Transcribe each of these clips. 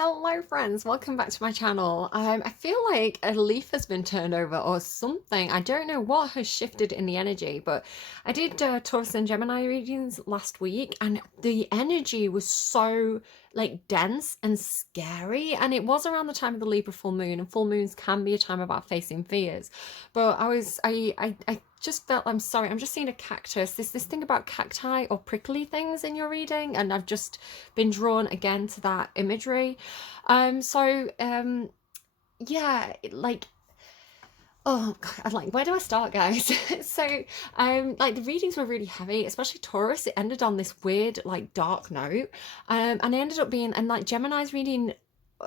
Hello friends, welcome back to my channel. I feel like a leaf has been turned over or something. I don't know what has shifted in the energy, but I did Taurus and Gemini readings last week and the energy was so like dense and scary, and it was around the time of the Libra full moon, and full moons can be a time about facing fears. But I just felt, I'm sorry, I'm just seeing a cactus. There's this thing about cacti or prickly things in your reading, and I've just been drawn again to that imagery. Yeah, like, oh God, like, where do I start, guys? Like, the readings were really heavy, especially Taurus. It ended on this weird, like, dark note. And I ended up being, and like Gemini's reading,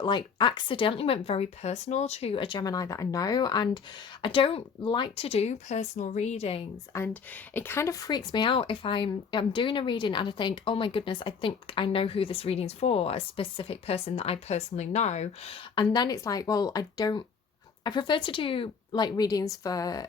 like, accidentally went very personal to a Gemini that I know, and I don't like to do personal readings, and it kind of freaks me out if I'm doing a reading and I think, oh my goodness, I think I know who this reading's for, a specific person that I personally know, and then it's like, well, I prefer to do like readings for,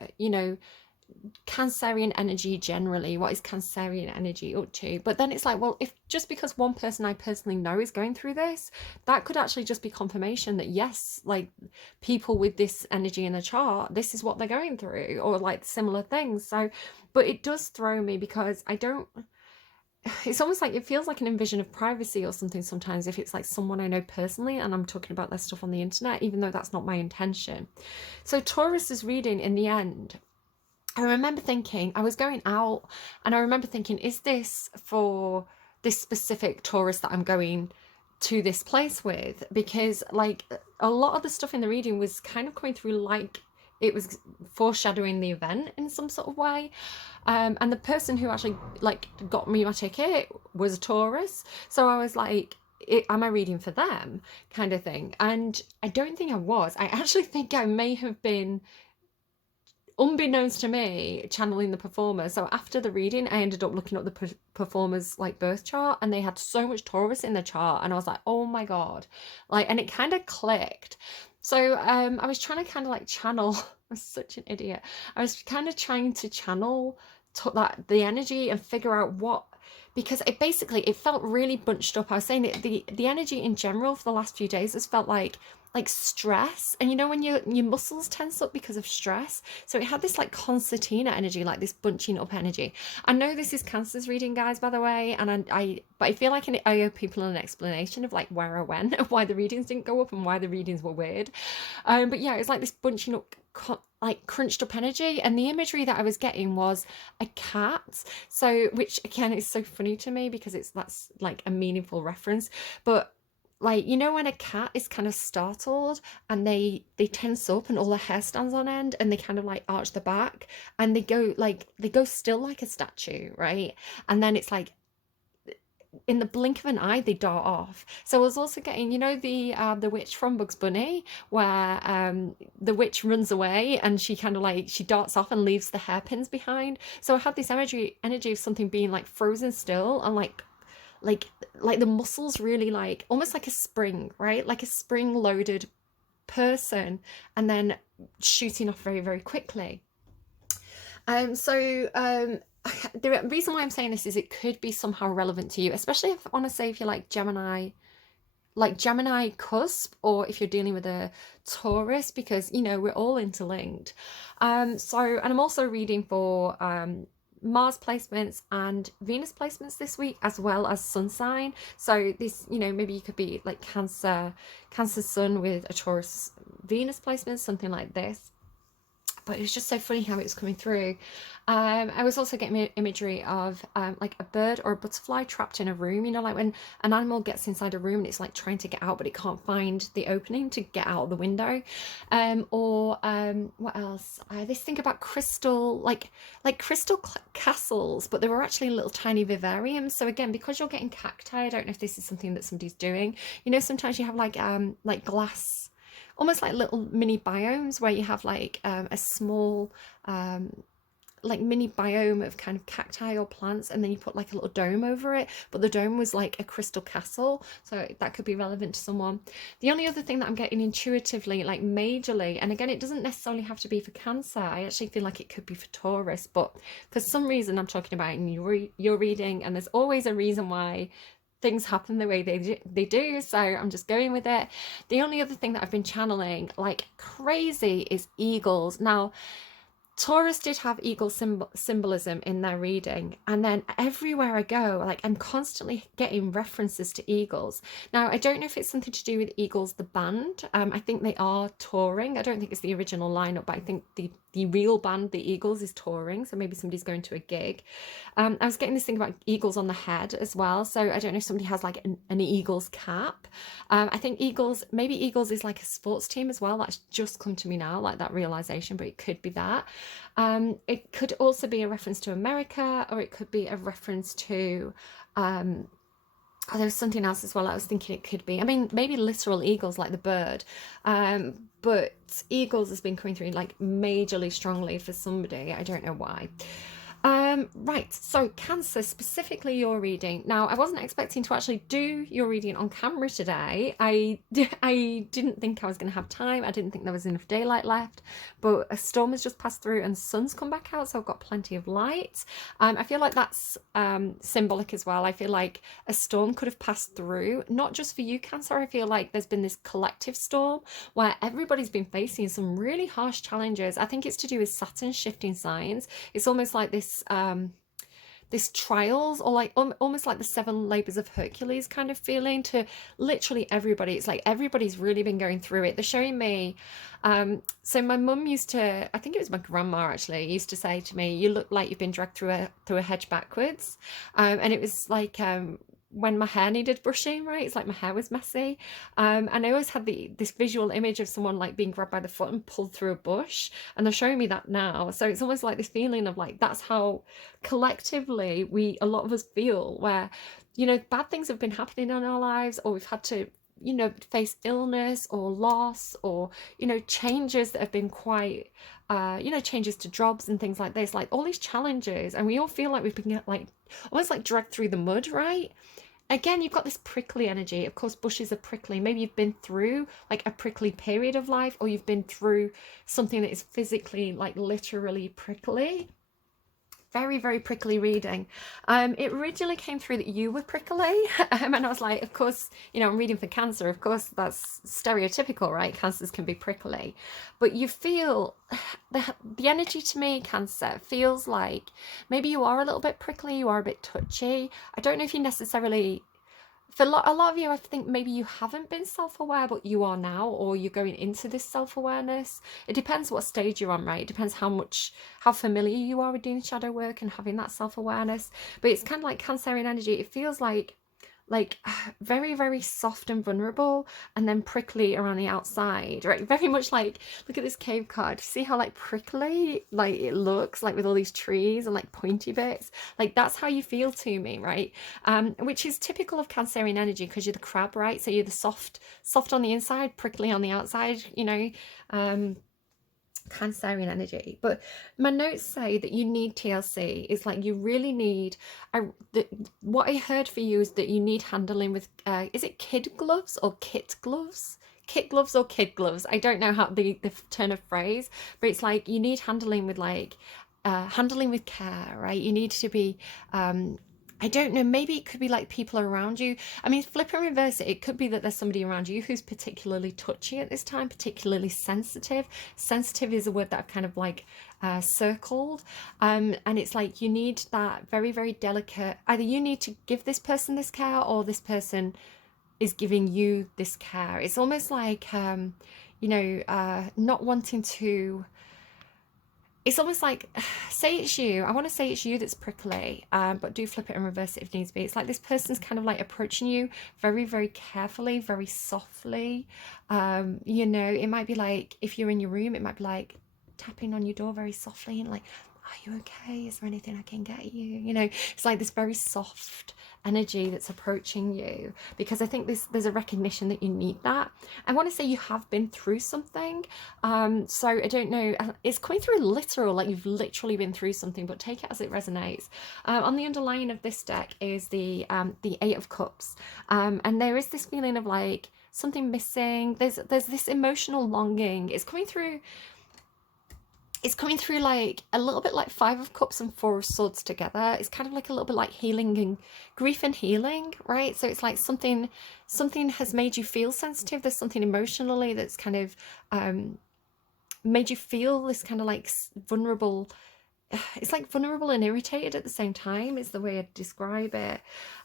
Cancerian energy generally. What is Cancerian energy up to? But then it's like, well, if just because one person I personally know is going through this, that could actually just be confirmation that yes, like people with this energy in the chart, this is what they're going through, or like similar things. So, but it does throw me because I don't. It's almost like it feels like an invasion of privacy or something sometimes if it's like someone I know personally and I'm talking about their stuff on the internet, even though that's not my intention. So Taurus's reading in the end, I remember thinking, I was going out and I remember thinking, is this for this specific Taurus that I'm going to this place with? Because like a lot of the stuff in the reading was kind of coming through like it was foreshadowing the event in some sort of way. And the person who actually like got me my ticket was a Taurus. So I was like, am I reading for them, kind of thing? And I don't think I was. I actually think I may have been, unbeknownst to me, channeling the performer. So after the reading, I ended up looking up the performer's like birth chart, and they had so much Taurus in the chart, and I was like, oh my god, like, and it kind of clicked. So I was trying to kind of like channel. I'm such an idiot. I was kind of trying to channel that the energy and figure out what, because it felt really bunched up. I was saying it, the energy in general for the last few days has felt like stress, and you know when your muscles tense up because of stress, so it had this like concertina energy, like this bunching up energy. I know this is Cancer's reading, guys, by the way, and but I feel like I owe people an explanation of like where I went and why the readings didn't go up and why the readings were weird. But yeah, it's like this bunching up, like crunched up energy, and the imagery that I was getting was a cat. So, which again is so funny to me because that's like a meaningful reference. But like, you know when a cat is kind of startled and they tense up and all their hair stands on end and they kind of like arch the back and they go still like a statue, right? And then it's like in the blink of an eye they dart off. So I was also getting, the witch from Bugs Bunny, where the witch runs away and she kind of like she darts off and leaves the hairpins behind. So I had this energy of something being like frozen still, and like like the muscles really, like almost like a spring, right? Like a spring loaded person, and then shooting off very, very quickly. The reason why I'm saying this is it could be somehow relevant to you, especially if I want to say if you're like Gemini cusp, or if you're dealing with a Taurus, because we're all interlinked. And I'm also reading for Mars placements and Venus placements this week, as well as sun sign. So this, maybe you could be like Cancer sun with a Taurus Venus placement, something like this. But it was just so funny how it was coming through. I was also getting imagery of like a bird or a butterfly trapped in a room. Like when an animal gets inside a room and it's like trying to get out, but it can't find the opening to get out of the window. What else? This thing about crystal, like crystal castles, but they were actually little tiny vivariums. So again, because you're getting cacti, I don't know if this is something that somebody's doing. Sometimes you have like glass, almost like little mini biomes where you have like a small like mini biome of kind of cacti or plants, and then you put like a little dome over it, but the dome was like a crystal castle, so that could be relevant to someone. The only other thing that I'm getting intuitively, like majorly, and again it doesn't necessarily have to be for Cancer, I actually feel like it could be for Taurus, but for some reason I'm talking about it in your reading, and there's always a reason why things happen the way they do, so I'm just going with it. The only other thing that I've been channeling like crazy is eagles. Now, Taurus did have eagle symbolism in their reading, and then everywhere I go, like I'm constantly getting references to eagles. Now, I don't know if it's something to do with Eagles the band. I think they are touring. I don't think it's the original lineup, but I think the real band, the Eagles, is touring. So maybe somebody's going to a gig. I was getting this thing about eagles on the head as well. So I don't know if somebody has like an Eagles cap. I think maybe Eagles is like a sports team as well. That's just come to me now, like that realization, but it could be that. It could also be a reference to America, or it could be a reference to oh, there was something else as well I was thinking it could be. I mean, maybe literal eagles like the bird. But eagles has been coming through like majorly strongly for somebody. I don't know why. Right, so Cancer, specifically your reading. Now, I wasn't expecting to actually do your reading on camera today. I didn't think I was going to have time. I didn't think there was enough daylight left, but a storm has just passed through and the sun's come back out, so I've got plenty of light. I feel like that's symbolic as well. I feel like a storm could have passed through, not just for you, Cancer. I feel like there's been this collective storm where everybody's been facing some really harsh challenges. I think it's to do with Saturn shifting signs. It's almost like this trials, or like almost like the 7 labors of Hercules kind of feeling to literally everybody. It's like everybody's really been going through it. They're showing me so my mum used to, I think it was my grandma actually, used to say to me, you look like you've been dragged through a hedge backwards. And it was like when my hair needed brushing, right? It's like my hair was messy. And I always had this visual image of someone like being grabbed by the foot and pulled through a bush. And they're showing me that now. So it's almost like this feeling of like, that's how collectively a lot of us feel, where, you know, bad things have been happening in our lives, or we've had to, you know, face illness or loss, or, you know, changes that have been quite, you know, changes to jobs and things like this, like all these challenges. And we all feel like we've been like almost like dragged through the mud, right? Again, you've got this prickly energy. Of course, bushes are prickly. Maybe you've been through like a prickly period of life, or you've been through something that is physically, like literally prickly. Very, very prickly reading. It originally came through that you were prickly, and I was like, of course, you know, I'm reading for Cancer. Of course, that's stereotypical, right? Cancers can be prickly, but you feel the energy to me, Cancer, feels like maybe you are a little bit prickly, you are a bit touchy. I don't know if you necessarily, for a lot of you, I think maybe you haven't been self-aware, but you are now, or you're going into this self-awareness. It depends what stage you're on, right? It depends how familiar you are with doing shadow work and having that self-awareness. But it's kind of like Cancerian energy. It feels like very, very soft and vulnerable, and then prickly around the outside, right? Very much like, look at this cave card. See how like prickly like it looks, like with all these trees and like pointy bits. Like that's how you feel to me, right? Which is typical of Cancerian energy, because you're the crab, right? So you're the soft on the inside, prickly on the outside, you know. Cancerian energy. But my notes say that you need TLC. It's like you really need what I heard for you is that you need handling with is it kid gloves or kit gloves? Kit gloves or kid gloves? I don't know how the turn of phrase, but it's like you need handling with like handling with care, right? You need to be I don't know, maybe it could be like people around you. I mean, flip and reverse it. It could be that there's somebody around you who's particularly touchy at this time, particularly sensitive. Sensitive is a word that I've kind of like circled. And it's like you need that very, very delicate, either you need to give this person this care, or this person is giving you this care. It's almost like, you know, not wanting to, it's almost like, say it's you. I want to say it's you that's prickly, but do flip it and reverse it if needs be. It's like this person's kind of like approaching you very, very carefully, very softly. You know, it might be like, if you're in your room, it might be like tapping on your door very softly and like, are you okay? Is there anything I can get you? You know, it's like this very soft energy that's approaching you, because I think there's a recognition that you need that. I want to say you have been through something, so I don't know, it's coming through literal, like you've literally been through something, but take it as it resonates. On the underlying of this deck is the 8 of Cups, and there is this feeling of like something missing. There's this emotional longing. It's coming through it's coming through like a little bit like Five of Cups and Four of Swords together. It's kind of like a little bit like healing and grief and healing, right? So it's like something has made you feel sensitive. There's something emotionally that's kind of made you feel this kind of like vulnerable. It's like vulnerable and irritated at the same time is the way I'd describe it.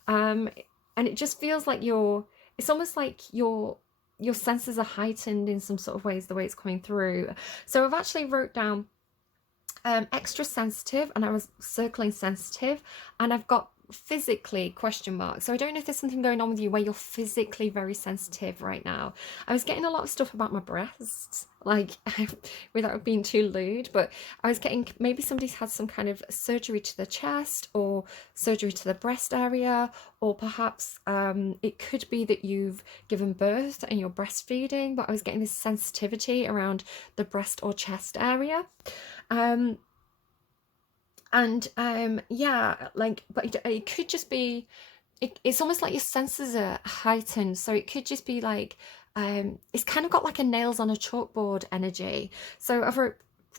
And it just feels like it's almost like your senses are heightened in some sort of ways, the way it's coming through. So I've actually wrote down extra sensitive, and I was circling sensitive, and I've got physically question mark. So I don't know if there's something going on with you where you're physically very sensitive right now. I was getting a lot of stuff about my breasts, like without being too lewd, but I was getting maybe somebody's had some kind of surgery to the chest or surgery to the breast area, or perhaps it could be that you've given birth and you're breastfeeding, but I was getting this sensitivity around the breast or chest area. Yeah, like, but it could just be, it's almost like your senses are heightened, so it could just be like it's kind of got like a nails on a chalkboard energy. So I've wrote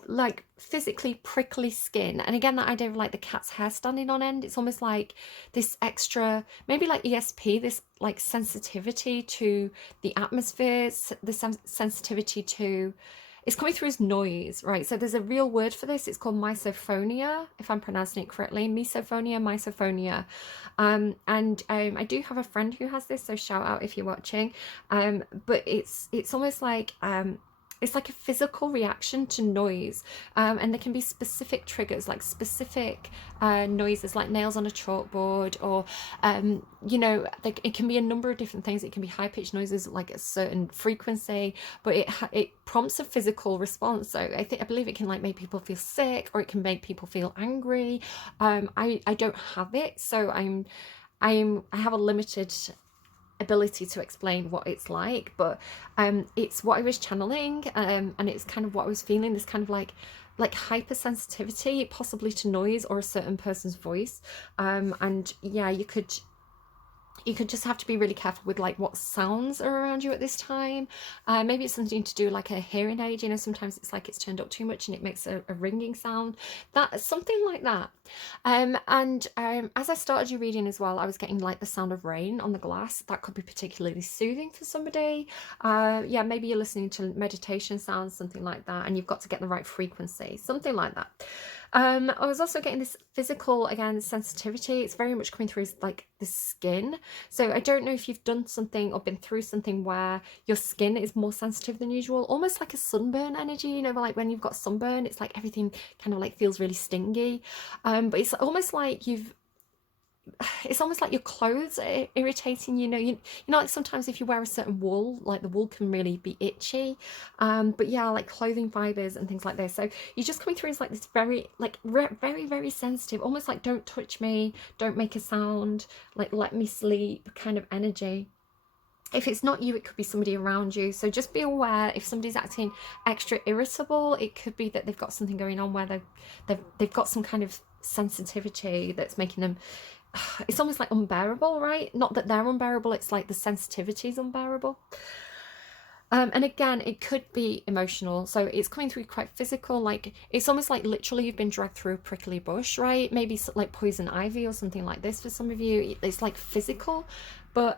like physically prickly skin, and again that idea of like the cat's hair standing on end. It's almost like this extra, maybe like ESP, this like sensitivity to the atmosphere, the sensitivity to, it's coming through as noise, right? So there's a real word for this. It's called misophonia, if I'm pronouncing it correctly. Misophonia. I do have a friend who has this, so shout out if you're watching. But it's almost like it's like a physical reaction to noise, and there can be specific triggers, like specific noises, like nails on a chalkboard, or you know, like it can be a number of different things. It can be high-pitched noises like a certain frequency, but it prompts a physical response. So I believe it can like make people feel sick, or it can make people feel angry. I don't have it, so I have a limited ability to explain what it's like, but it's what I was channeling, and it's kind of what I was feeling, this kind of like hypersensitivity, possibly to noise or a certain person's voice. And yeah, you could just have to be really careful with like what sounds are around you at this time. Maybe it's something to do like a hearing aid, you know, sometimes it's like it's turned up too much and it makes a ringing sound, that something like that. As I started your reading as well, I was getting like the sound of rain on the glass. That could be particularly soothing for somebody. Yeah, maybe you're listening to meditation sounds, something like that, and you've got to get the right frequency, something like that. I was also getting this physical, again, sensitivity. It's very much coming through as like the skin. So I don't know if you've done something or been through something where your skin is more sensitive than usual, almost like a sunburn energy, you know, like when you've got sunburn, it's like everything kind of like feels really stingy. But it's almost like it's almost like your clothes are irritating, you know. You know, like sometimes if you wear a certain wool, like the wool can really be itchy. But yeah, like clothing fibers and things like this. So you're just coming through as like this very like very, very sensitive, almost like don't touch me, don't make a sound, like let me sleep kind of energy. If it's not you, it could be somebody around you. So just be aware if somebody's acting extra irritable, it could be that they've got something going on where they've got some kind of sensitivity that's making them, it's almost like unbearable, right? Not that they're unbearable, it's like the sensitivity is unbearable. And again, it could be emotional, so it's coming through quite physical, like it's almost like literally you've been dragged through a prickly bush, right? Maybe like poison ivy or something like this for some of you. It's like physical, but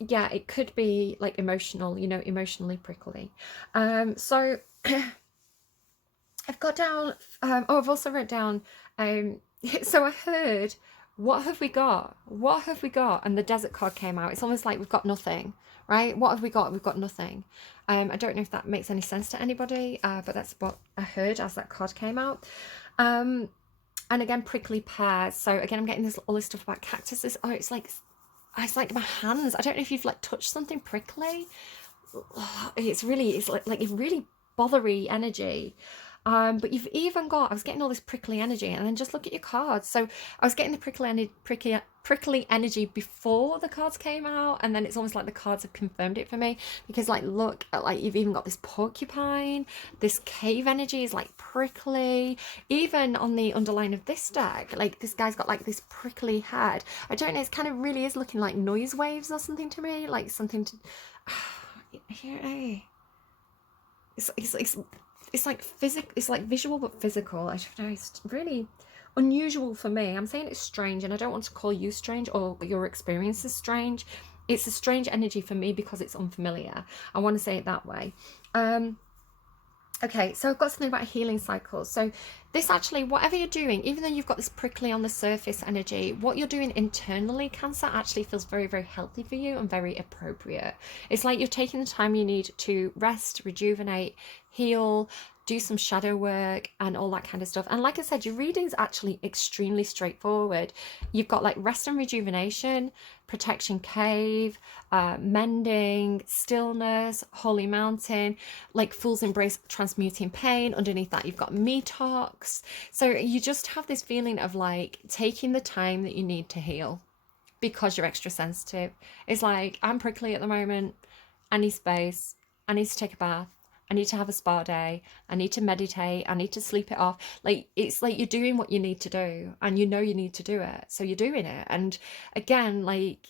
yeah, it could be like emotional, you know, emotionally prickly. So I've got down, I've also wrote down, so I heard, what have we got? What have we got? And the desert card came out. It's almost like we've got nothing, right? What have we got? We've got nothing. I don't know if that makes any sense to anybody, but that's what I heard as that card came out. And again, prickly pears. So again, I'm getting all this stuff about cactuses. Oh, it's like my hands. I don't know if you've like touched something prickly. It's like a really bothery energy. But you've even got, I was getting all this prickly energy, and then just look at your cards. So I was getting the prickly energy before the cards came out, and then it's almost like the cards have confirmed it for me, because like look, like you've even got this porcupine, this cave energy is like prickly. Even on the underline of this deck, like this guy's got like this prickly head. I don't know, it's kind of really is looking like noise waves or something to me, like something to it's it's like it's like visual but physical. I don't know, it's really unusual for me. I'm saying it's strange, and I don't want to call you strange or your experience is strange. It's a strange energy for me because it's unfamiliar. I want to say it that way. Okay, so I've got something about healing cycles. So this actually, whatever you're doing, even though you've got this prickly on the surface energy, what you're doing internally, Cancer, actually feels very, very healthy for you and very appropriate. It's like you're taking the time you need to rest, rejuvenate, heal, do some shadow work and all that kind of stuff. And like I said, your reading's actually extremely straightforward. You've got like rest and rejuvenation, protection cave, mending, stillness, holy mountain, like fool's embrace, transmuting pain. Underneath that you've got detox. So you just have this feeling of like taking the time that you need to heal because you're extra sensitive. It's like, I'm prickly at the moment, I need space, I need to take a bath, I need to have a spa day, I need to meditate, I need to sleep it off. Like, it's like you're doing what you need to do and you know you need to do it, so you're doing it. And again, like,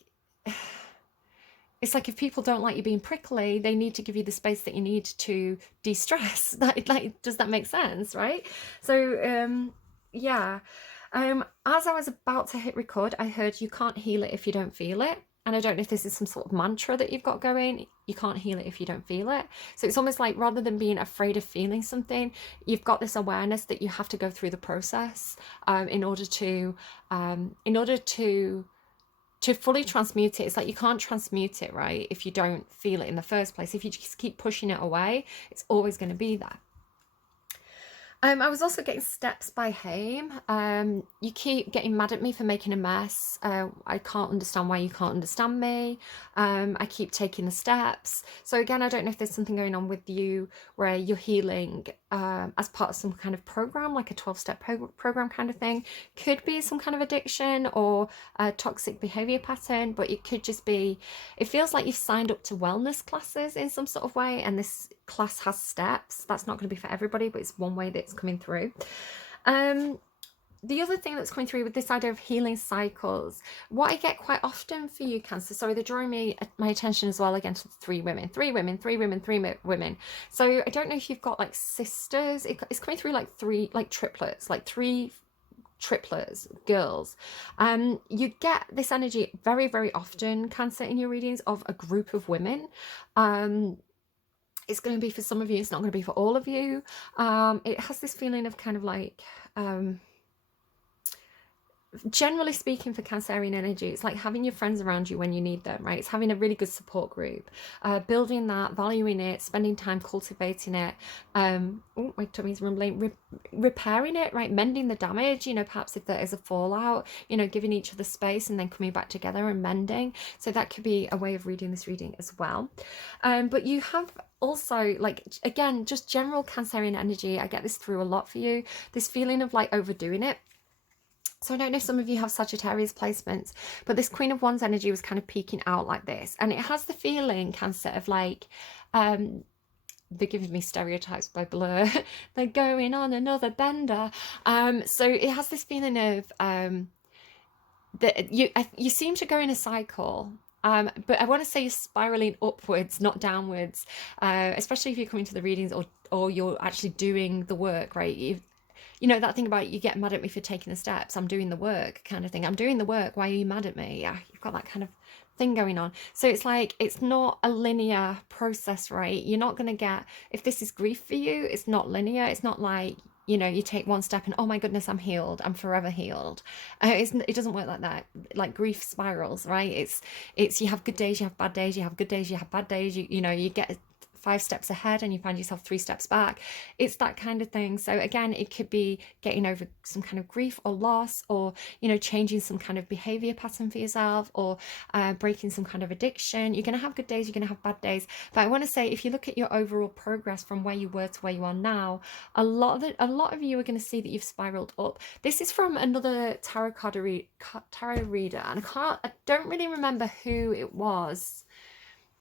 it's like if people don't like you being prickly, they need to give you the space that you need to de-stress. Like, does that make sense, right? So yeah, as I was about to hit record, I heard you can't heal it if you don't feel it. And I don't know if this is some sort of mantra that you've got going. You can't heal it if you don't feel it. So it's almost like, rather than being afraid of feeling something, you've got this awareness that you have to go through the process in order to fully transmute it. It's like you can't transmute it, right, if you don't feel it in the first place. If you just keep pushing it away, it's always going to be there. I was also getting steps by Haim. You keep getting mad at me for making a mess. I can't understand why you can't understand me. I keep taking the steps. So again, I don't know if there's something going on with you where you're healing as part of some kind of program, like a 12-step program kind of thing. Could be some kind of addiction or a toxic behavior pattern, but it could just be, it feels like you've signed up to wellness classes in some sort of way, and this class has steps. That's not going to be for everybody, but it's one way that it's coming through. The other thing that's coming through with this idea of healing cycles, what I get quite often for you, Cancer, sorry, they're drawing my attention as well, again, to three women. So I don't know if you've got like sisters. It's coming through like three, like triplets, like three triplets, girls. You get this energy very, very often, Cancer, in your readings of a group of women. It's going to be for some of you, it's not going to be for all of you. It has this feeling of kind of like, generally speaking, for Cancerian energy, it's like having your friends around you when you need them, right? It's having a really good support group, building that, valuing it, spending time cultivating it. Oh, my tummy's rumbling. Repairing it, right? Mending the damage, you know, perhaps if there is a fallout, you know, giving each other space and then coming back together and mending. So that could be a way of reading this reading as well. But you have also, like, again, just general Cancerian energy. I get this through a lot for you. This feeling of like overdoing it. So I don't know if some of you have Sagittarius placements, but this Queen of Wands energy was kind of peeking out like this. And it has the feeling, Cancer, of like, they're giving me stereotypes by Blur. They're going on another bender. So it has this feeling of that you seem to go in a cycle. But I want to say you're spiraling upwards, not downwards, especially if you're coming to the readings or you're actually doing the work, right? You know, that thing about you get mad at me for taking the steps, I'm doing the work kind of thing. I'm doing the work, why are you mad at me? Yeah, you've got that kind of thing going on. So it's like, it's not a linear process, right? You're not going to get, if this is grief for you, it's not linear. It's not like, you know, you take one step and, oh my goodness, I'm healed, I'm forever healed. It doesn't work like that. Like, grief spirals, right? It's you have good days, you have bad days, you have good days, you have bad days, you know, you get 5 steps ahead and you find yourself 3 steps back. It's that kind of thing. So again, it could be getting over some kind of grief or loss, or, you know, changing some kind of behavior pattern for yourself, or breaking some kind of addiction. You're going to have good days, you're going to have bad days. But I want to say, if you look at your overall progress from where you were to where you are now, a lot of you are going to see that you've spiraled up. This is from another tarot reader, and I don't really remember who it was.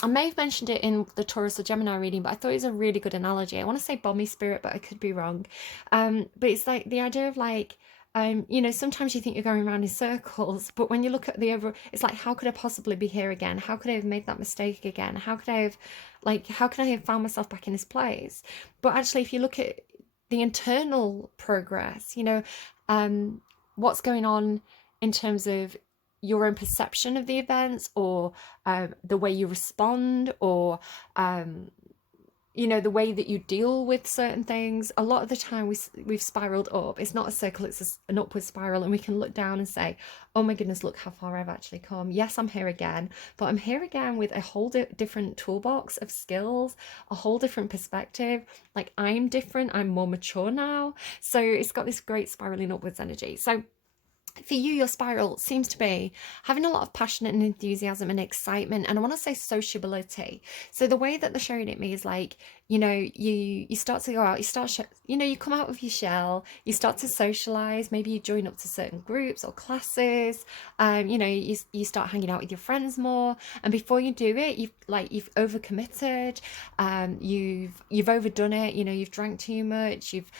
I may have mentioned it in the Taurus or Gemini reading, but I thought it was a really good analogy. I want to say Bommy Spirit, but I could be wrong. But it's like the idea of like, you know, sometimes you think you're going around in circles, but when you look at the overall, it's like, how could I possibly be here again? How could I have made that mistake again? How could I have, like, how could I have found myself back in this place? But actually, if you look at the internal progress, you know, what's going on in terms of your own perception of the events, or the way you respond, or you know, the way that you deal with certain things. A lot of the time we've spiraled up. It's not a circle, it's an upward spiral, and we can look down and say, oh my goodness, look how far I've actually come. Yes, I'm here again, but I'm here again with a whole different toolbox of skills, a whole different perspective. Like, I'm different, I'm more mature now. So it's got this great spiraling upwards energy. So for you, your spiral seems to be having a lot of passion and enthusiasm and excitement, and I want to say sociability. So the way that they're showing it me is like, you know, you start to go out, you start you know, you come out of your shell, you start to socialize, maybe you join up to certain groups or classes, you know, you start hanging out with your friends more, and before you do it, you've overcommitted, you've overdone it, you know, you've drank too much, you've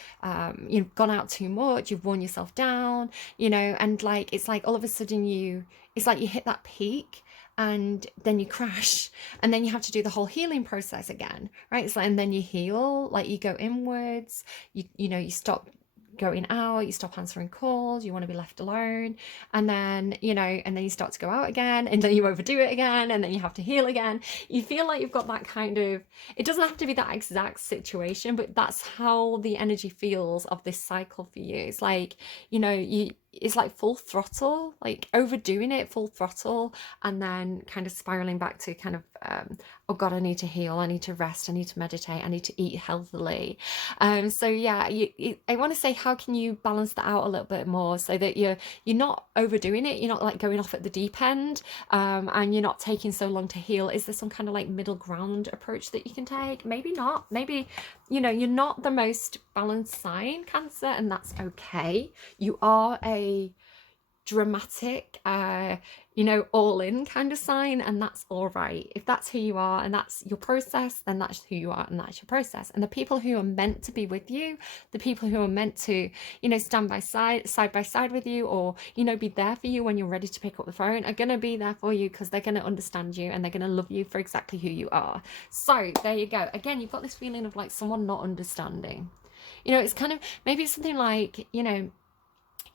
gone out too much, you've worn yourself down, you know, and like, it's like all of a sudden it's like you hit that peak and then you crash, and then you have to do the whole healing process again, right? It's like, and then you heal, like you go inwards, you know, you stop going out, you stop answering calls, you want to be left alone, and then, you know, and then you start to go out again, and then you overdo it again, and then you have to heal again. You feel like you've got that kind of, it doesn't have to be that exact situation, but that's how the energy feels of this cycle for you. It's like, you know, it's like full throttle, like overdoing it, full throttle, and then kind of spiraling back to kind of, oh God, I need to heal, I need to rest, I need to meditate, I need to eat healthily. So yeah, I want to say, how can you balance that out a little bit more so that you're not overdoing it, you're not like going off at the deep end, and you're not taking so long to heal? Is there some kind of like middle ground approach that you can take? Maybe not. Maybe, you know, you're not the most balanced sign, Cancer, and that's okay. You are a dramatic, you know, all in kind of sign, and that's all right. If that's who you are and that's your process, then that's who you are and that's your process. And the people who are meant to be with you, the people who are meant to, you know, stand side by side with you, or, you know, be there for you when you're ready to pick up the phone, are going to be there for you, because they're going to understand you and they're going to love you for exactly who you are. So there you go. Again, you've got this feeling of like someone not understanding. You know, it's kind of, maybe it's something like, you know,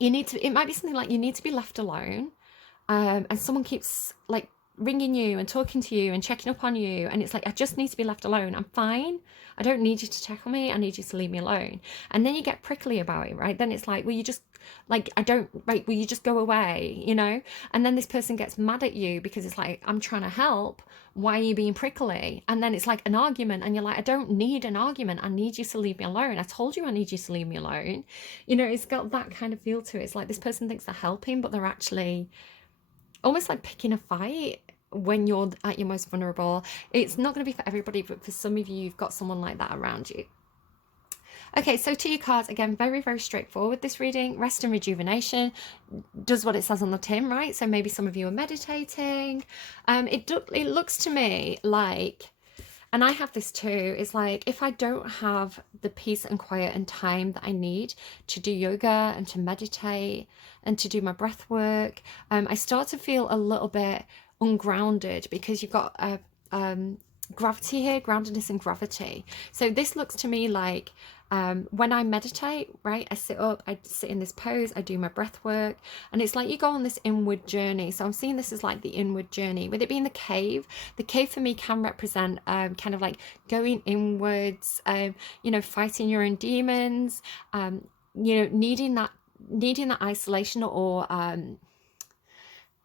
it might be something like you need to be left alone, and someone keeps like ringing you and talking to you and checking up on you, and it's like, I just need to be left alone, I'm fine, I don't need you to check on me, I need you to leave me alone. And then you get prickly about it, right? Then it's like, well, you just, like, I don't, right, will you just go away, you know? And then this person gets mad at you because it's like, I'm trying to help, why are you being prickly? And then it's like an argument, and you're like, I don't need an argument, I need you to leave me alone, I told you I need you to leave me alone. You know, it's got that kind of feel to it. It's like this person thinks they're helping, but they're actually almost like picking a fight when you're at your most vulnerable. It's not going to be for everybody, but for some of you, you've got someone like that around you. Okay, so to your cards, again, very, very straightforward, this reading. Rest and rejuvenation does what it says on the tin, right? So maybe some of you are meditating. It looks to me like, and I have this too, it's like, if I don't have the peace and quiet and time that I need to do yoga and to meditate and to do my breath work, I start to feel a little bit ungrounded, because you've got gravity here, groundedness and gravity. So this looks to me like, when I meditate, right, I sit up, I sit in this pose, I do my breath work, and it's like you go on this inward journey. So I'm seeing this as like the inward journey, with it being the cave for me can represent kind of like going inwards, you know, fighting your own demons, you know, needing that isolation, or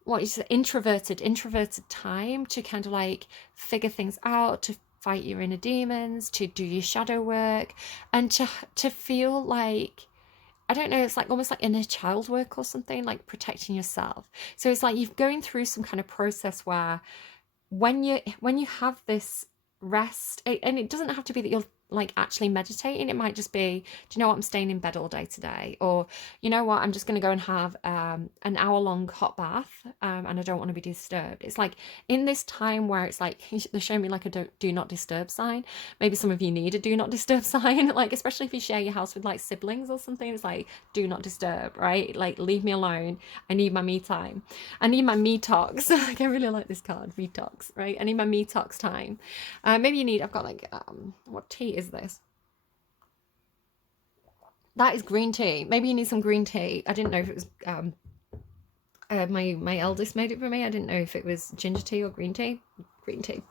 what is it, introverted time to kind of like figure things out, to fight your inner demons, to do your shadow work, and to feel like, I don't know, it's like almost like inner child work or something, like protecting yourself. So it's like you're going through some kind of process where when you have this rest, and it doesn't have to be that you're like actually meditating. It might just be, do you know what, I'm staying in bed all day today, or you know what, I'm just going to go and have an hour long hot bath, and I don't want to be disturbed. It's like in this time where it's like they're showing me like a do not disturb sign. Maybe some of you need a do not disturb sign, like especially if you share your house with like siblings or something. It's like do not disturb, right? Like leave me alone. I need my me time. I need my me talks. Like I really like this card, me talks, right? I need my me talks time. Maybe you need, I've got like what tea is this? That is green tea. Maybe you need some green tea. I didn't know if it was my eldest made it for me. I didn't know if it was ginger tea or green tea. Green tea.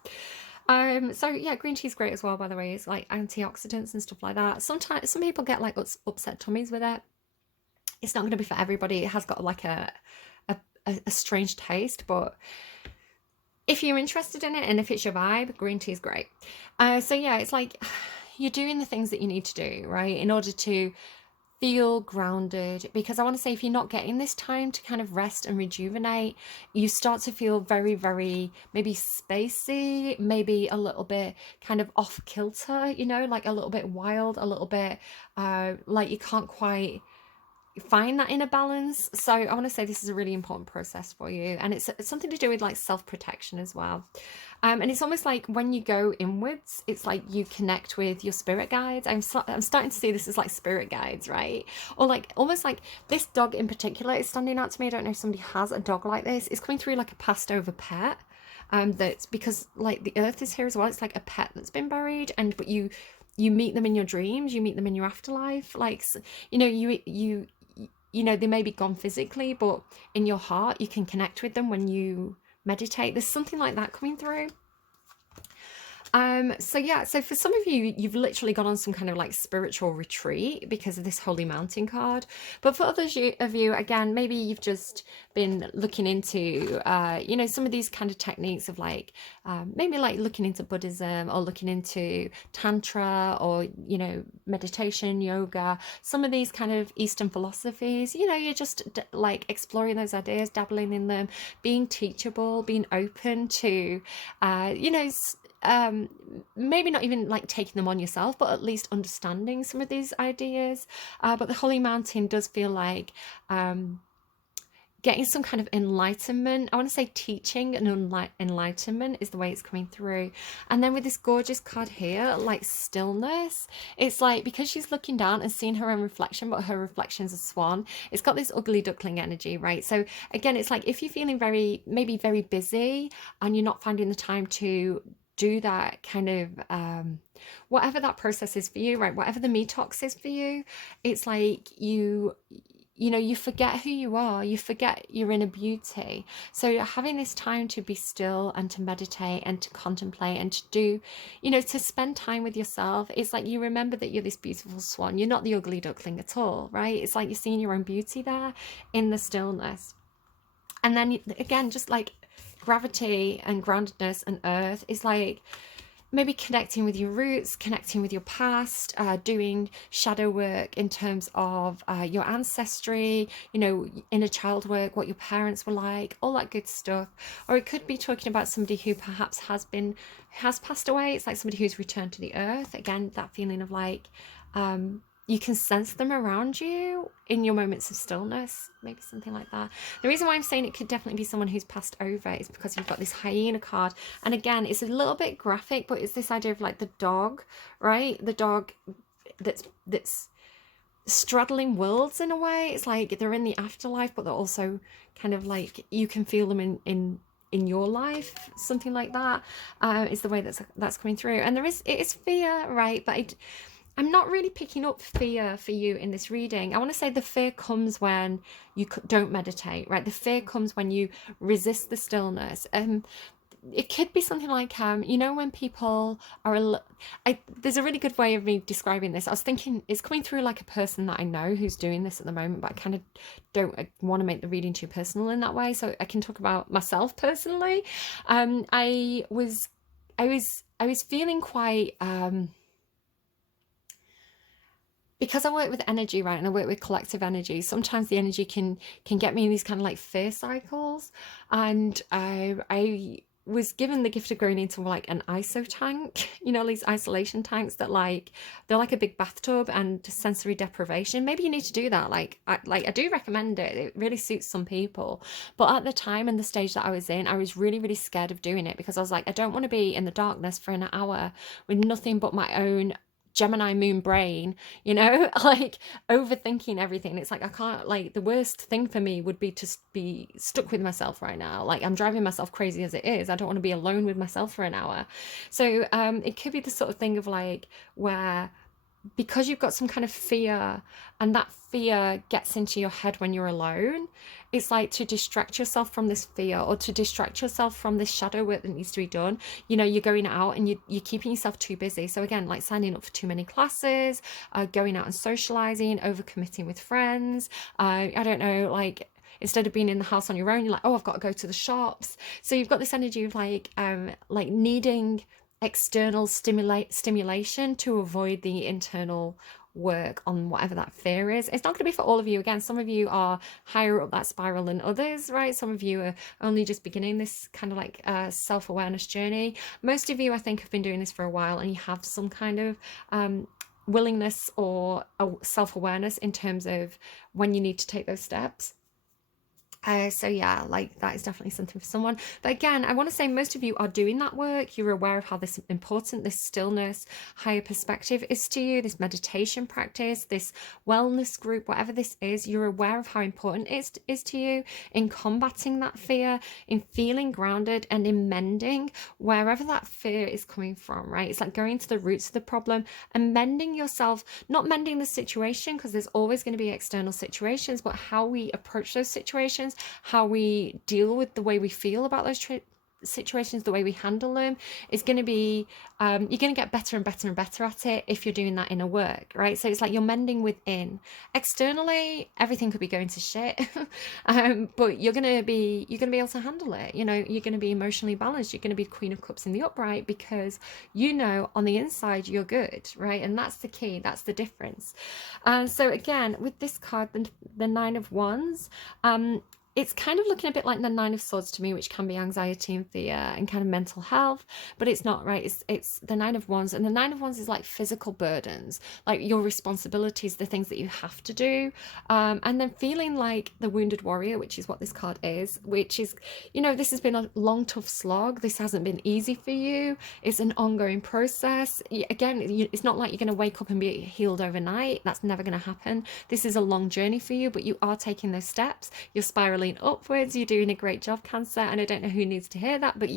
So yeah, green tea is great as well, by the way. It's like antioxidants and stuff like that. Sometimes some people get like upset tummies with it. It's not going to be for everybody. It has got like a strange taste, but if you're interested in it and if it's your vibe, green tea is great. So yeah, it's like you're doing the things that you need to do, right, in order to feel grounded. Because I want to say, if you're not getting this time to kind of rest and rejuvenate, you start to feel very, very maybe spacey, maybe a little bit kind of off kilter, you know, like a little bit wild, a little bit like you can't quite find that inner balance. So I want to say this is a really important process for you, and it's something to do with like self-protection as well. And it's almost like when you go inwards, it's like you connect with your spirit guides. I'm starting to see this as like spirit guides, right? Or like almost like this dog in particular is standing out to me. I don't know if somebody has a dog like this. It's coming through like a passed over pet. That's because like the earth is here as well. It's like a pet that's been buried, and but you meet them in your dreams, you meet them in your afterlife. Like, you know, you know, they may be gone physically, but in your heart you can connect with them when you meditate. There's something like that coming through. So yeah, so for some of you, you've literally gone on some kind of like spiritual retreat because of this holy mountain card. But for others of you, again, maybe you've just been looking into, you know, some of these kind of techniques of like, maybe like looking into Buddhism or looking into Tantra or, you know, meditation, yoga, some of these kind of Eastern philosophies. You know, you're just like exploring those ideas, dabbling in them, being teachable, being open to, you know, maybe not even like taking them on yourself, but at least understanding some of these ideas. But the holy mountain does feel like getting some kind of enlightenment. I want to say teaching and enlightenment is the way it's coming through. And then with this gorgeous card here, like stillness, it's like because she's looking down and seeing her own reflection, but her reflection's a swan. It's got this ugly duckling energy, right? So again, it's like if you're feeling maybe very busy and you're not finding the time to do that kind of whatever that process is for you, right, whatever the me talks is for you, it's like you know, you forget who you are, you forget your inner beauty. So having this time to be still and to meditate and to contemplate and to do, you know, to spend time with yourself, it's like you remember that you're this beautiful swan. You're not the ugly duckling at all, right? It's like you're seeing your own beauty there in the stillness. And then again, just like gravity and groundedness and earth is like maybe connecting with your roots, connecting with your past, doing shadow work in terms of your ancestry, you know, inner child work, what your parents were like, all that good stuff. Or it could be talking about somebody who perhaps has passed away. It's like somebody who's returned to the earth. Again, that feeling of like you can sense them around you in your moments of stillness, maybe something like that. The reason why I'm saying it could definitely be someone who's passed over is because you've got this hyena card. And again, it's a little bit graphic, but it's this idea of like the dog, right? The dog that's straddling worlds in a way. It's like they're in the afterlife, but they're also kind of like you can feel them in your life, something like that is the way that's coming through. And it is fear, right? But I'm not really picking up fear for you in this reading. I want to say the fear comes when you don't meditate, right? The fear comes when you resist the stillness. It could be something like, you know, when people are, there's a really good way of me describing this. I was thinking it's coming through like a person that I know who's doing this at the moment, but I kind of don't want to make the reading too personal in that way. So I can talk about myself personally. I was feeling quite, because I work with energy, right, and I work with collective energy, sometimes the energy can get me in these kind of like fear cycles. And was given the gift of going into like an ISO tank, you know, these isolation tanks that like they're like a big bathtub and sensory deprivation. Maybe you need to do that. I do recommend it. It really suits some people. But at the time and the stage that I was in, I was really, really scared of doing it because I was like, I don't want to be in the darkness for an hour with nothing but my own Gemini moon brain, you know, like overthinking everything. It's like I can't, like, the worst thing for me would be to be stuck with myself right now. Like, I'm driving myself crazy as it is. I don't want to be alone with myself for an hour. So it could be the sort of thing of like where, because you've got some kind of fear and that fear gets into your head when you're alone, it's like to distract yourself from this fear or to distract yourself from this shadow work that needs to be done. You know, you're going out and you're keeping yourself too busy. So again, like signing up for too many classes, going out and socializing, overcommitting with friends. I don't know, like instead of being in the house on your own, you're like, oh, I've got to go to the shops. So you've got this energy of like needing external stimulation to avoid the internal work on whatever that fear is. It's not going to be for all of you. Again, some of you are higher up that spiral than others, right? Some of you are only just beginning this kind of like self-awareness journey. Most of you, I think, have been doing this for a while and you have some kind of willingness or self-awareness in terms of when you need to take those steps. So yeah, like that is definitely something for someone. But again, I want to say most of you are doing that work. You're aware of how this important, this stillness, higher perspective is to you, this meditation practice, this wellness group, whatever this is, you're aware of how important it is to you in combating that fear, in feeling grounded and in mending wherever that fear is coming from, right? It's like going to the roots of the problem and mending yourself, not mending the situation, because there's always going to be external situations, but how we approach those situations, how we deal with the way we feel about those situations, the way we handle them is going to be you're going to get better and better and better at it if you're doing that inner work, right? So it's like you're mending within. Externally, everything could be going to shit, but you're going to be able to handle it. You know, you're going to be emotionally balanced. You're going to be Queen of Cups in the upright because you know on the inside you're good, right? And that's the key. That's the difference. So again, with this card, the Nine of Wands, it's kind of looking a bit like the Nine of Swords to me, which can be anxiety and fear and kind of mental health, but it's not, right? It's the Nine of Wands, and the Nine of Wands is like physical burdens, like your responsibilities, the things that you have to do, and then feeling like the wounded warrior, which is what this card is, which is, you know, this has been a long, tough slog. This hasn't been easy for you. It's an ongoing process. Again, it's not like you're going to wake up and be healed overnight. That's never going to happen. This is a long journey for you, but you are taking those steps. You're spiraling upwards. You're doing a great job, Cancer, and I don't know who needs to hear that, but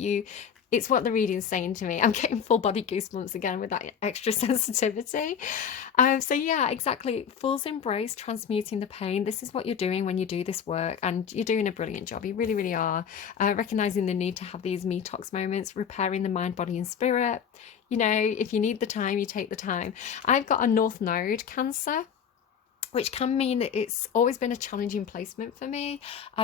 it's what the reading's saying to me. I'm getting full body goosebumps again with that extra sensitivity. So yeah, exactly. Fool's embrace, transmuting the pain. This is what you're doing when you do this work, and you're doing a brilliant job. You really, really are. Recognizing the need to have these me-tox moments, repairing the mind, body, and spirit. You know, if you need the time, you take the time. I've got a North Node, Cancer, which can mean that it's always been a challenging placement for me,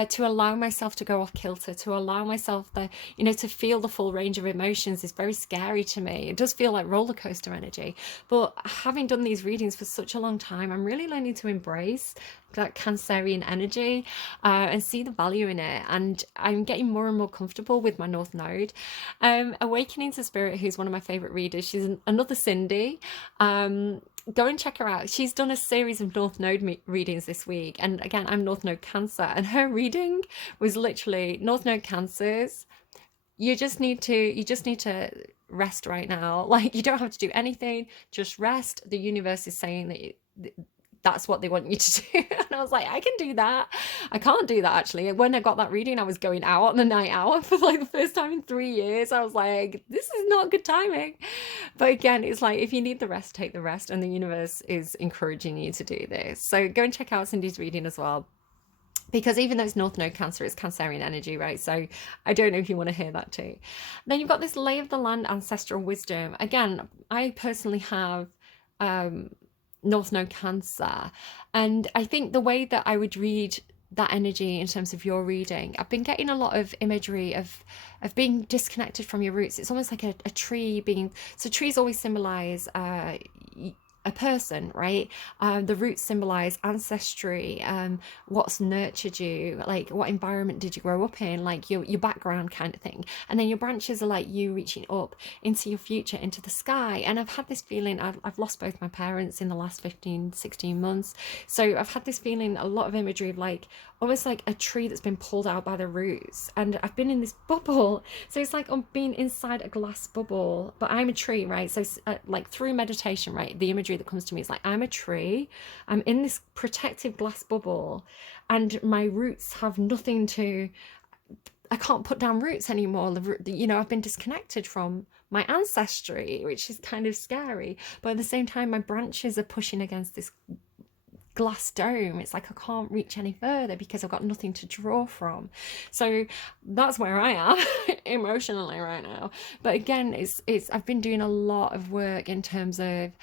to allow myself to go off kilter, to allow myself to feel the full range of emotions is very scary to me. It does feel like roller coaster energy, but having done these readings for such a long time, I'm really learning to embrace that Cancerian energy and see the value in it, and I'm getting more and more comfortable with my North Node. Awakening to Spirit, who's one of my favorite readers, she's another Cindy. Go and check her out. She's done a series of North Node readings this week, and again, I'm North Node Cancer, and her reading was literally North Node Cancers. You just need to rest right now. Like, you don't have to do anything, just rest. The universe is saying that that's what they want you to do. And I was like, I can do that. I can't do that, actually. When I got that reading, I was going out on the night out for like the first time in 3 years. I was like, this is not good timing. But again, it's like, if you need the rest, take the rest. And the universe is encouraging you to do this. So go and check out Cindy's reading as well, because even though it's North Node Cancer, it's Cancerian energy, right? So I don't know if you want to hear that too. Then you've got this Lay of the Land, Ancestral Wisdom. Again, I personally have North Node Cancer, and I think the way that I would read that energy in terms of your reading, I've been getting a lot of imagery of being disconnected from your roots. It's almost like a tree being, so trees always symbolize a person, right? The roots symbolize ancestry, what's nurtured you, like what environment did you grow up in, like your background kind of thing. And then your branches are like you reaching up into your future, into the sky. And I've had this feeling, I've lost both my parents in the last 15, 16 months. So I've had this feeling, a lot of imagery of like almost like a tree that's been pulled out by the roots. And I've been in this bubble. So it's like I'm being inside a glass bubble, but I'm a tree, right? So like through meditation, right, the imagery that comes to me is like I'm a tree, I'm in this protective glass bubble, and my roots have nothing to, I can't put down roots anymore. You know, I've been disconnected from my ancestry, which is kind of scary, but at the same time my branches are pushing against this glass dome. It's like I can't reach any further because I've got nothing to draw from. So that's where I am emotionally right now. But again, it's I've been doing a lot of work in terms of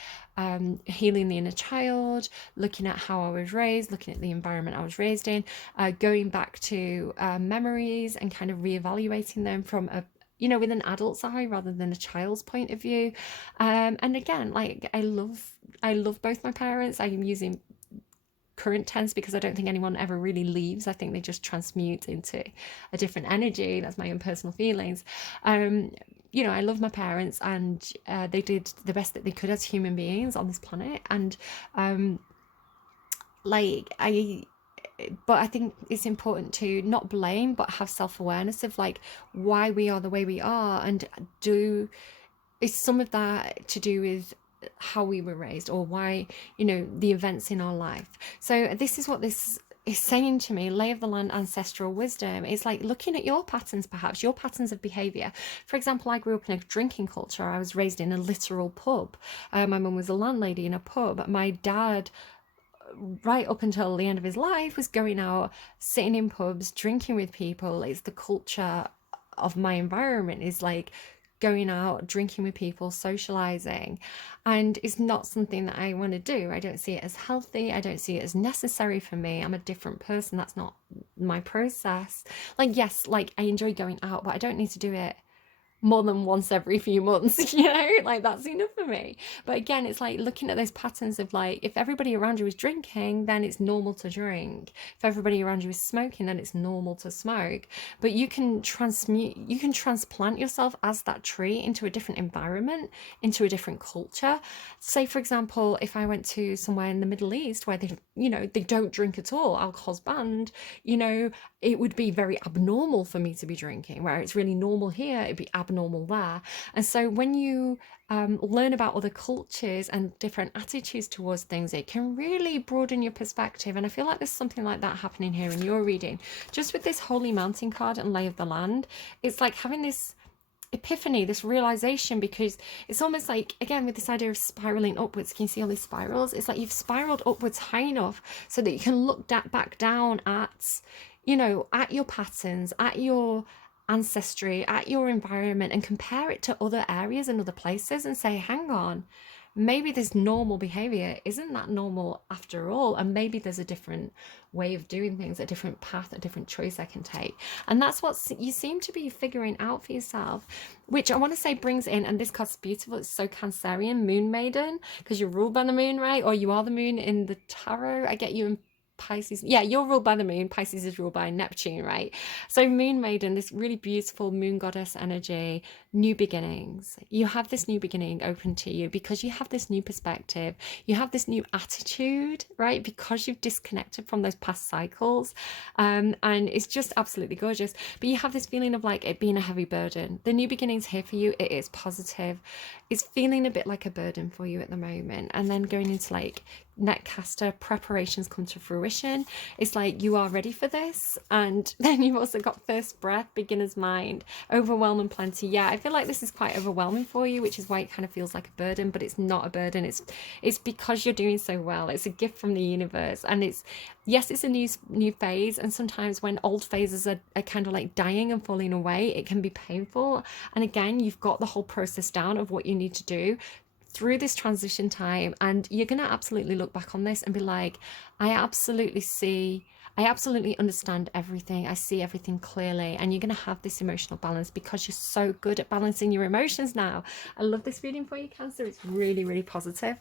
healing the inner child, looking at how I was raised, looking at the environment I was raised in, going back to memories and kind of reevaluating them from a, you know, with an adult's eye rather than a child's point of view. And again, like I love both my parents. I am using current tense because I don't think anyone ever really leaves. I think they just transmute into a different energy. That's my own personal feelings. You know, I love my parents, and they did the best that they could as human beings on this planet. And but I think it's important to not blame, but have self-awareness of like why we are the way we are, and is some of that to do with how we were raised, or why, you know, the events in our life. So this is what this is saying to me. Lay of the land, ancestral wisdom. It's like looking at your patterns, perhaps your patterns of behavior. For example, I grew up in a drinking culture. I was raised in a literal pub. My mum was a landlady in a pub. My dad, right up until the end of his life, was going out, sitting in pubs, drinking with people. It's the culture of my environment, is like going out, drinking with people, socializing. And it's not something that I want to do. I don't see it as healthy. I don't see it as necessary for me. I'm a different person. That's not my process. Like, yes, like I enjoy going out, but I don't need to do it more than once every few months, you know, like that's enough for me. But again, it's like looking at those patterns of like, if everybody around you is drinking, then it's normal to drink. If everybody around you is smoking, then it's normal to smoke. But you can transplant yourself as that tree into a different environment, into a different culture. Say, for example, if I went to somewhere in the Middle East where they, you know, they don't drink at all, alcohol's banned, you know, it would be very abnormal for me to be drinking, where it's really normal here, it'd be abnormal there. And so when you learn about other cultures and different attitudes towards things, it can really broaden your perspective. And I feel like there's something like that happening here in your reading. Just with this Holy Mountain card and Lay of the Land, it's like having this epiphany, this realization, because it's almost like, again, with this idea of spiraling upwards, can you see all these spirals? It's like you've spiraled upwards high enough so that you can look back down at, you know, at your patterns, at your ancestry, at your environment, and compare it to other areas and other places and say, hang on, maybe this normal behavior isn't that normal after all, and maybe there's a different way of doing things, a different path, a different choice I can take. And that's what you seem to be figuring out for yourself, which I want to say brings in, and this card's beautiful, it's so Cancerian, Moon Maiden, because you're ruled by the moon, right? Or you are the moon in the tarot. I get you in Pisces. Yeah, you're ruled by the moon. Pisces is ruled by Neptune, right? So Moon Maiden, this really beautiful moon goddess energy, new beginnings. You have this new beginning open to you because you have this new perspective. You have this new attitude, right? Because you've disconnected from those past cycles. And it's just absolutely gorgeous. But you have this feeling of like it being a heavy burden. The new beginning's here for you. It is positive. It's feeling a bit like a burden for you at the moment. And then going into like Netcaster, preparations come to fruition. It's like you are ready for this. And then you've also got first breath, beginner's mind, overwhelm and plenty. Yeah, I feel like this is quite overwhelming for you, which is why it kind of feels like a burden, but it's not a burden. It's because you're doing so well. It's a gift from the universe. And it's, yes, it's a new phase. And sometimes when old phases are kind of like dying and falling away, it can be painful. And again, you've got the whole process down of what you need to do through this transition time, and you're going to absolutely look back on this and be like, I absolutely understand everything. I see everything clearly. And you're going to have this emotional balance because you're so good at balancing your emotions now. I love this reading for you, Cancer. It's really, really positive.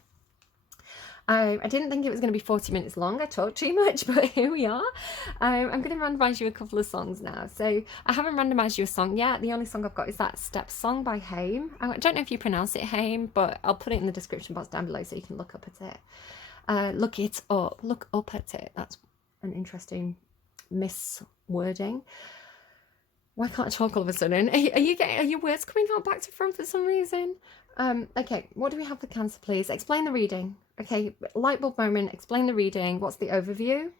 I didn't think it was going to be 40 minutes long. I talked too much, but here we are. I'm going to randomise you a couple of songs now. So I haven't randomised you a song yet. The only song I've got is that Step song by Haim. I don't know if you pronounce it Haim, but I'll put it in the description box down below so you can look up at it. Look up at it. That's an interesting miswording. Why can't I talk all of a sudden? Are your words coming out back to front for some reason? Okay, what do we have for Cancer, please? Explain the reading. Okay, light bulb moment, explain the reading. What's the overview?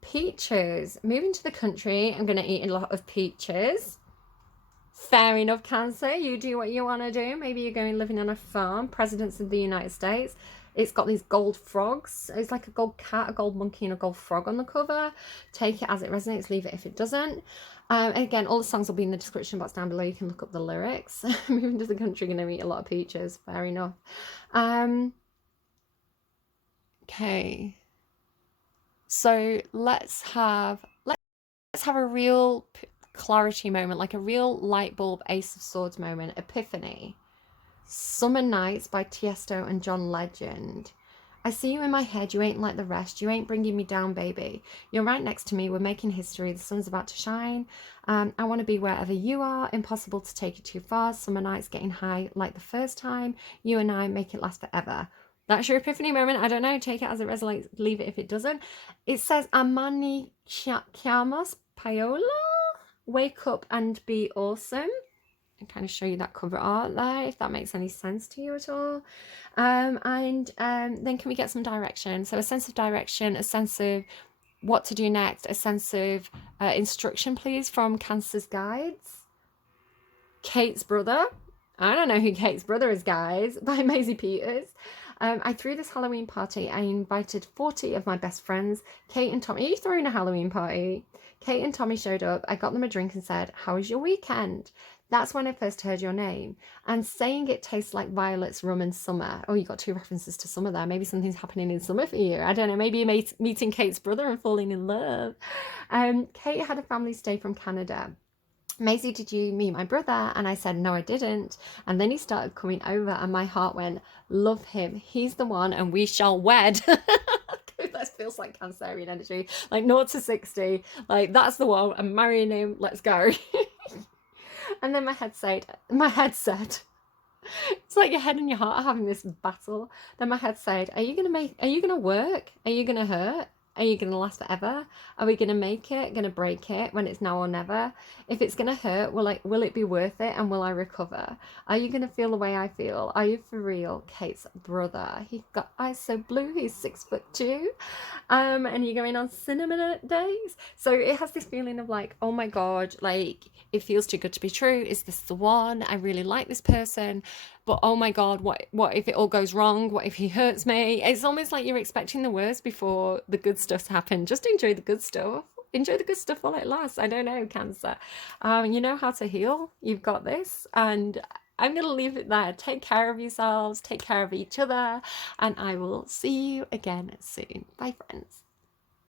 Peaches. Moving to the country, I'm going to eat a lot of peaches. Fair enough, Cancer. You do what you want to do. Maybe you're going living on a farm. Presidents of the United States. It's got these gold frogs. It's like a gold cat, a gold monkey, and a gold frog on the cover. Take it as it resonates. Leave it if it doesn't. Again, all the songs will be in the description box down below. You can look up the lyrics. Moving to the country, going to eat a lot of peaches. Fair enough. Okay. So let's have a real clarity moment, like a real light bulb Ace of Swords moment, epiphany. Summer Nights by Tiesto and John Legend. I see you in my head, you ain't like the rest, you ain't bringing me down, baby. You're right next to me, we're making history, the sun's about to shine. I want to be wherever you are, impossible to take it too far. Summer nights getting high like the first time. You and I make it last forever. That's your epiphany moment. I don't know, take it as it resonates, leave it if it doesn't. It says, Amani chiamos paola, wake up and be awesome. And kind of show you that cover art there, if that makes any sense to you at all. Then can we get some direction? So a sense of direction, a sense of what to do next, a sense of instruction, please, from Cancer's guides. Cate's brother. I don't know who Cate's brother is, guys, by Maisie Peters. I threw this Halloween party. I invited 40 of my best friends. Cate and Tommy. Are you throwing a Halloween party? Cate and Tommy showed up. I got them a drink and said, how was your weekend? That's when I first heard your name. And saying it tastes like violets, rum and summer. Oh, you got two references to summer there. Maybe something's happening in summer for you. I don't know. Maybe you're meeting Cate's brother and falling in love. Cate had a family stay from Canada. Maisie, did you meet my brother? And I said, no, I didn't. And then he started coming over and my heart went, love him. He's the one and we shall wed. That feels like Cancerian energy. Like 0 to 60. Like, that's the one. I'm marrying him. Let's go. And then my head said, it's like your head and your heart are having this battle. Then my head said, are you going to work? Are you going to hurt? Are you going to last forever? Are we going to make it, going to break it when it's now or never? If it's going to hurt, will it be worth it and will I recover? Are you going to feel the way I feel? Are you for real? Cate's brother. He got eyes so blue, he's 6'2". And you're going on cinema days. So it has this feeling of like, oh my God, like it feels too good to be true. Is this the one? I really like this person. But oh my God, what if it all goes wrong? What if he hurts me? It's almost like you're expecting the worst before the good stuff's happened. Just enjoy the good stuff. Enjoy the good stuff while it lasts. I don't know, Cancer. You know how to heal. You've got this. And I'm going to leave it there. Take care of yourselves. Take care of each other. And I will see you again soon. Bye, friends.